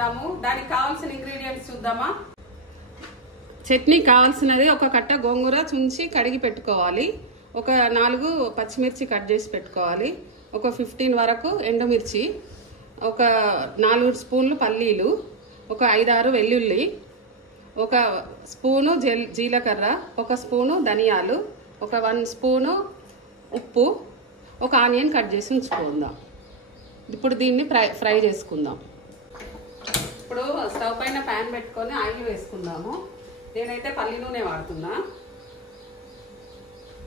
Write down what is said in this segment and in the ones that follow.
చేసుకుందాము. దానికి కావాల్సిన ఇంగ్రీడియంట్స్ చూద్దామా. చట్నీ కావాల్సినది ఒక కట్ట గోంగూర చుంచి కడిగి పెట్టుకోవాలి, ఒక 4 పచ్చిమిర్చి కట్ చేసి పెట్టుకోవాలి, ఒక 15 వరకు ఎండుమిర్చి, ఒక 4 స్పూన్లు పల్లీలు, ఒక 5-6 వెల్లుల్లి, ఒక స్పూను జీలకర్ర, ఒక స్పూను ధనియాలు, ఒక 1 స్పూను ఉప్పు, ఒక ఆనియన్ కట్ చేసి ఉంచుకుందాం. ఇప్పుడు దీన్ని ఫ్రై చేసుకుందాం. ఇప్పుడు స్టవ్ పైన ప్యాన్ పెట్టుకొని ఆయిల్ వేసుకుందాము. నేనైతే పల్లి నూనె వాడుతున్నా.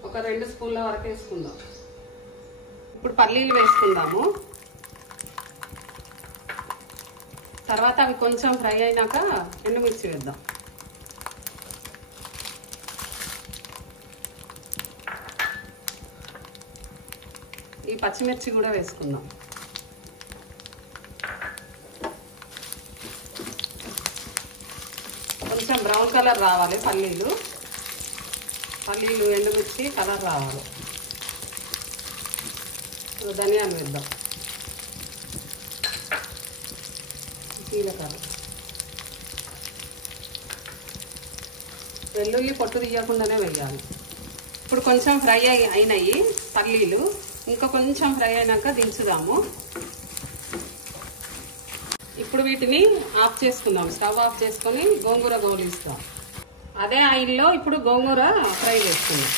ఒక 2 స్పూన్ల వరకు వేసుకుందాం. ఇప్పుడు పల్లీలు వేసుకుందాము. తర్వాత అవి కొంచెం ఫ్రై అయినాక ఎండుమిర్చి వేద్దాం. ఈ పచ్చిమిర్చి కూడా వేసుకుందాం. కొంచెం బ్రౌన్ కలర్ రావాలి పల్లీలు ఎండుమిర్చి కలర్ రావాలి. ధనియాలు వేద్దాం, జీలకర్ర, వెల్లుల్లి పొట్టు తీయకుండానే వేయాలి. ఇప్పుడు కొంచెం ఫ్రై అయినాయి పల్లీలు, ఇంకా కొంచెం ఫ్రై అయినాక దించుదాము. ఇప్పుడు వీటిని ఆఫ్ చేసుకుందాం. స్టవ్ ఆఫ్ చేసుకొని గోంగూర గోలిస్తాం. అదే ఆయిల్లో ఇప్పుడు గోంగూర ఫ్రై చేసుకుందాం.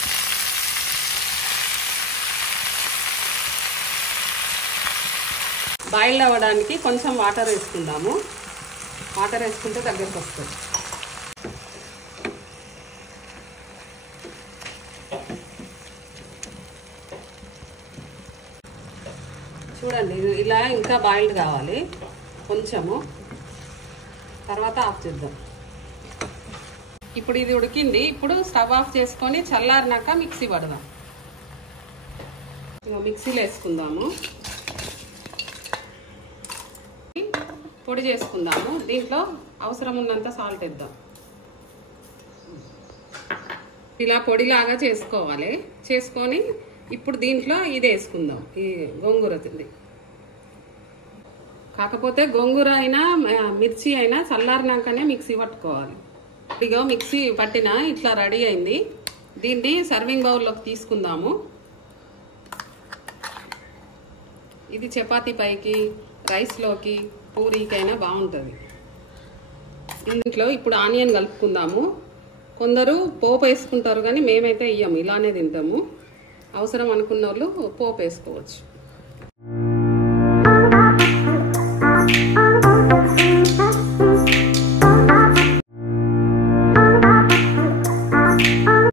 బాయిల్ అవ్వడానికి కొంచెం వాటర్ వేసుకుందాము. వాటర్ వేసుకుంటే దగ్గరకు వస్తుంది. చూడండి, ఇలా ఇంకా బాయిల్డ్ కావాలి కొంచెము. తర్వాత ఆఫ్ చేద్దాం. ఇప్పుడు ఇది ఉడికింది. ఇప్పుడు స్టవ్ ఆఫ్ చేసుకొని చల్లారినాక మిక్సీ పడదాం. మిక్సీలో వేసుకుందాము, పొడి చేసుకుందాము. దీంట్లో అవసరం ఉన్నంత సాల్ట్ వేద్దాం. ఇలా పొడిలాగా చేసుకోవాలి. చేసుకొని ఇప్పుడు దీంట్లో ఇది వేసుకుందాం, ఈ గోంగూర తింది. కాకపోతే గోంగూర అయినా మిర్చి అయినా చల్లారినాకనే మిక్సీ పట్టుకోవాలి. ఇగో మిక్సీ పట్టిన ఇట్లా రెడీ అయింది. దీన్ని సర్వింగ్ బౌల్లోకి తీసుకుందాము. ఇది చపాతీ పైకి, రైస్లోకి, పూరీకైనా బాగుంటుంది. దీంట్లో ఇప్పుడు ఆనియన్ కలుపుకుందాము. కొందరు పోపు వేసుకుంటారు కానీ మేమైతే ఇయ్యము, ఇలానే తింటాము. అవసరం అనుకున్న వాళ్ళు పోపు వేసుకోవచ్చు.